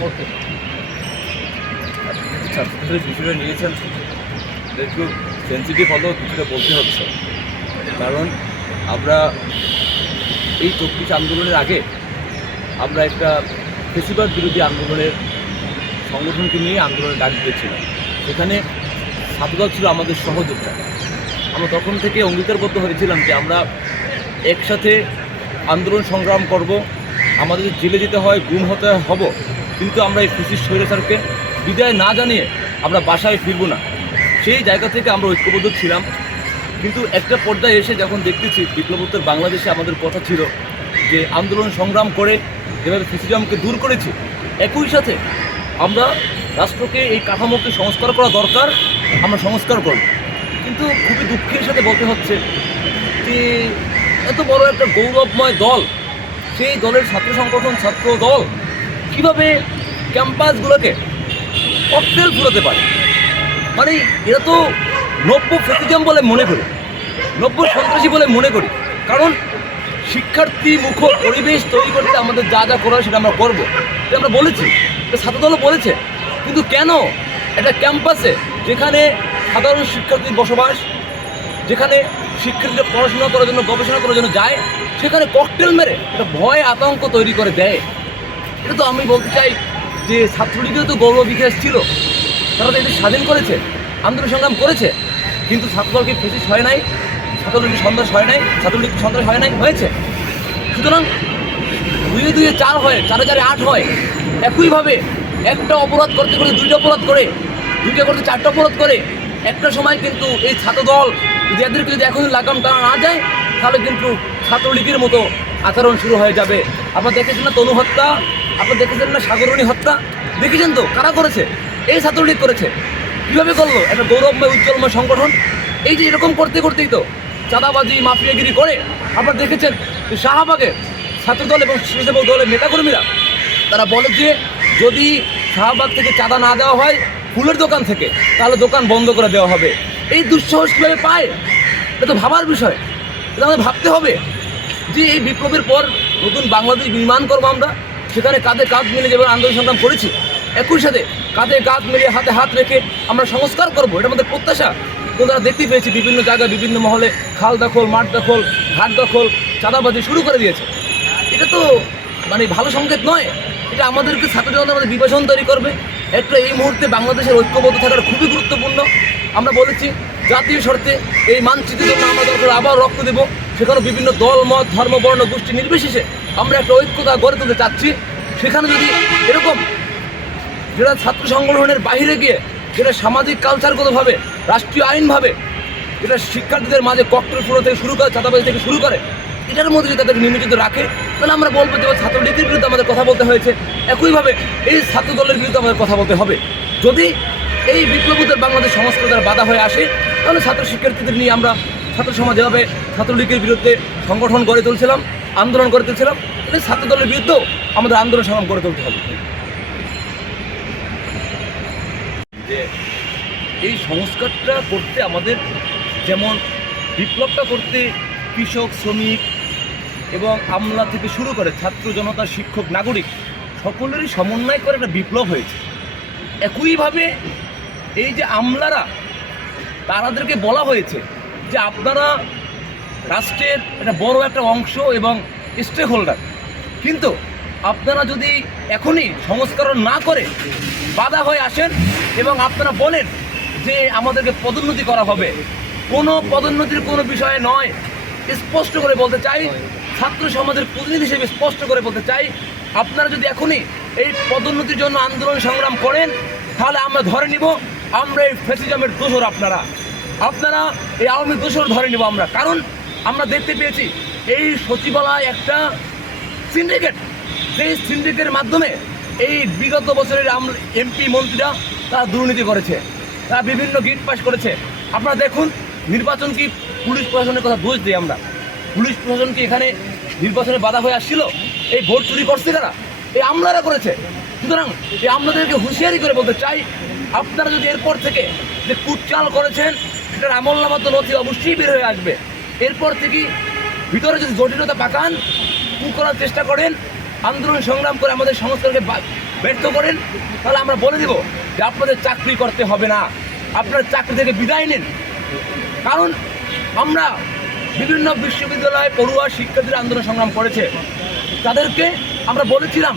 করতে ছাত্রছাত্রীদের বিষয়টা নিয়েছেন। একটু সেন্সিটিভ হলেও কিছুটা বলতে হচ্ছে। কারণ আমরা এই চব্বিশ আন্দোলনের আগে আমরা একটা ফেসিবাদ বিরোধী আন্দোলনের সংগঠনকে নিয়ে আন্দোলনের ডাক দিয়েছিলাম। সেখানে ছাত্রদল ছিল আমাদের সহযোদ্ধা। আমরা তখন থেকে অঙ্গীকারবদ্ধ হয়েছিলাম যে আমরা একসাথে আন্দোলন সংগ্রাম করব, আমাদের জেলে যেতে হয়, গুম হতে হব কিন্তু আমরা এই ফিসিস স্বৈরাচারকে বিদায় না জানিয়ে আমরা বাসায় ফিরব না। সেই জায়গা থেকে আমরা ঐক্যবদ্ধ ছিলাম। কিন্তু একটা পর্যায়ে এসে যখন দেখতেছি বিপ্লবোত্তর বাংলাদেশে আমাদের কথা ছিল যে আন্দোলন সংগ্রাম করে যেভাবে ফিসিজমকে দূর করেছি, একই সাথে আমরা রাষ্ট্রকে এই কাঠামোকে সংস্কার করা দরকার, আমরা সংস্কার করব। কিন্তু খুবই দুঃখের সাথে বলতে হচ্ছে যে এত বড় একটা গৌরবময় দল, সেই দলের ছাত্র সংগঠন, ছাত্র দল কীভাবে ক্যাম্পাসগুলোকে ককটেল ফুরাতে পারে? মানে এরা তো নব্য ফেসিজম বলে মনে করি, নব্য সন্ত্রাসী বলে মনে করি। কারণ শিক্ষার্থী মুখ পরিবেশ তৈরি করতে আমাদের যা যা করার সেটা আমরা করব। এটা আমরা বলেছি, এটা ছাত্রদলও বলেছে। কিন্তু কেন একটা ক্যাম্পাসে যেখানে সাধারণ শিক্ষার্থীর বসবাস, যেখানে শিক্ষার্থীরা পড়াশোনা করার জন্য, গবেষণা করার জন্য যায়, সেখানে ককটেল মেরে একটা ভয়, আতঙ্ক তৈরি করে দেয়? এটা তো আমি বলতে চাই যে ছাত্রলীগের তো গৌরব বিকাশ ছিল। তারা তো এটা স্বাধীন করেছে, আন্দোলন সংগ্রাম করেছে। কিন্তু ছাত্রদলকে ফেসিস হয় নাই ছাত্রলীগ সন্ত্রাস হয় নাই, ছাত্রলীগ সন্ত্রাস হয় নাই, হয়েছে। সুতরাং দুয়ে দুয়ে চার হয়, চারে চারে আট হয়। একইভাবে একটা অপরাধ করতে করতে দুইটা অপরাধ করে, দুইটা করতে চারটা অপরাধ করে, একটা সময় কিন্তু এই ছাত্রদল যদি এদেরকে যদি এখন লাগাম টানা না যায়, তাহলে কিন্তু ছাত্রলীগের মতো আচরণ শুরু হয়ে যাবে। আপনারা না, তনু হত্যা আপনারা দেখেছেন না সাগরণী হত্যা? দেখেছেন তো? কারা করেছে? এই ছাত্রলীগ করেছে। কীভাবে করল? একটা গৌরবময়, উজ্জ্বলময় সংগঠন? এই যে এরকম করতে করতেই তো চাঁদাবাজি, মাফিয়াগিরি করে আপনারা দেখেছেন যে শাহবাগের ছাত্রদল এবং স্বেচ্ছাসেবক দলের নেতাকর্মীরা তারা বলে যে যদি শাহবাগ থেকে চাঁদা না দেওয়া হয় ফুলের দোকান থেকে, তাহলে দোকান বন্ধ করে দেওয়া হবে। এই দুঃসাহস কীভাবে পায়? এটা তো ভাবার বিষয়। এটা আমাদের ভাবতে হবে যে এই বিপ্লবের পর নতুন বাংলাদেশ নির্মাণ করব আমরা। সেখানে কাঁধে কাঁধ মিলে যেভাবে আন্দোলন সংগ্রাম করেছি, একই সাথে কাঁধে কাঁধ মিলিয়ে হাতে হাত রেখে আমরা সংস্কার করব, এটা আমাদের প্রত্যাশা। কিন্তু তারা দেখতে পেয়েছি বিভিন্ন জায়গায় বিভিন্ন মহলে খাল দখল, মাঠ দখল, ঘাট দখল, চাঁদাবাজি শুরু করে দিয়েছে। এটা তো মানে ভালো সংকেত নয়, এটা আমাদেরকে ছাত্র জনতা আমাদের বিভাজন তৈরি করবে। একটা এই মুহূর্তে বাংলাদেশের ঐক্যবদ্ধ থাকার খুবই গুরুত্বপূর্ণ। আমরা বলেছি, জাতীয় স্বার্থে এই মানচিত্রের জন্য আমরা দরকার আবার রক্ত দেব। সেখানে বিভিন্ন দল, মত, ধর্ম, বর্ণ, গোষ্ঠী নির্বিশেষে আমরা একটা ঐক্যতা গড়ে তুলতে চাচ্ছি। সেখানে যদি এরকম যেটা ছাত্র সংগঠনের বাইরে গিয়ে সেটা সামাজিক কালচারগতভাবে, রাষ্ট্রীয় আইনভাবে যেটা শিক্ষার্থীদের মাঝে ককটেল ফুলো থেকে শুরু করে চাঁদাবাজি থেকে শুরু করে, এটার মধ্যে যদি তাদের নিয়োজিত রাখে, তাহলে আমরা বলব যে ছাত্রলীগের বিরুদ্ধে আমাদের কথা বলতে হয়েছে। একইভাবে এই ছাত্র দলের বিরুদ্ধে আমাদের কথা বলতে হবে। যদি এই বিপ্লবীদের বাংলাদেশ সংস্কৃতির বাধা হয়ে আসে, তাহলে ছাত্র শিক্ষার্থীদের নিয়ে আমরা ছাত্র সমাজ যেভাবে ছাত্রলীগের বিরুদ্ধে সংগঠন গড়ে তুলছিলাম আন্দোলন তাহলে ছাত্র দলের বিরুদ্ধেও আমাদের আন্দোলন সংগ্রাম করে তুলতে হবে। যে এই সংস্কারটা করতে আমাদের যেমন বিপ্লবটা করতে কৃষক, শ্রমিক এবং আমলা থেকে শুরু করে ছাত্র জনতা, শিক্ষক, নাগরিক সকলেরই সমন্বয় করে একটা বিপ্লব হয়েছে। একইভাবে এই যে আমলারা, তারাদেরকে বলা হয়েছে যে আপনারা রাষ্ট্রের একটা বড় একটা অংশ এবং স্টেক হোল্ডার কিন্তু আপনারা যদি এখনই সংস্করণ না করে বাধা হয়ে আসেন এবং আপনারা বলেন যে আমাদেরকে পদোন্নতি করা হবে, কোনো পদোন্নতির কোনো বিষয়ে নয়। স্পষ্ট করে বলতে চাই, ছাত্র সমাজের প্রতিনিধি হিসেবে স্পষ্ট করে বলতে চাই, আপনারা যদি এখনই এই পদোন্নতির জন্য আন্দোলন সংগ্রাম করেন, তাহলে আমরা ধরে নিব আমরা এই ফেসিজমের দোষর আপনারা। আপনারা এই আওয়ামী দোষর ধরে নিব আমরা। কারণ আমরা দেখতে পেয়েছি, এই সচিবালয় একটা সিন্ডিকেট সেই সিন্ডিকেটের মাধ্যমে এই বিগত বছরের এমপি মন্ত্রীরা তারা দুর্নীতি করেছে, তারা বিভিন্ন গিট পাস করেছে। আপনারা দেখুন, নির্বাচন কি পুলিশ প্রশাসনের কথা দোষ দিই আমরা? পুলিশ প্রশাসন কি এখানে নির্বাচনে বাধা হয়ে আসছিল? এই ভোট চুরি করছে তারা এই আমলারা করেছে। সুতরাং এই আমলাদেরকে হুঁশিয়ারি করে বলতে চাই, আপনারা যদি এরপর থেকে যে কুটচাল করেছেন, সেটার আমল নামাত নথি অবশ্যই বের হয়ে আসবে। এরপর থেকে ভিতরে যদি জটিলতা পাকান কু করার চেষ্টা করেন, আন্দোলন সংগ্রাম করে আমাদের সংস্কারকে ব্যর্থ করেন, তাহলে আমরা বলে দিব যে আপনাদের চাকরি করতে হবে না। আপনারা চাকরি থেকে বিদায় নেন। কারণ আমরা বিভিন্ন বিশ্ববিদ্যালয়ে পড়ুয়া শিক্ষার্থীরা আন্দোলন সংগ্রাম করেছে। তাদেরকে আমরা বলেছিলাম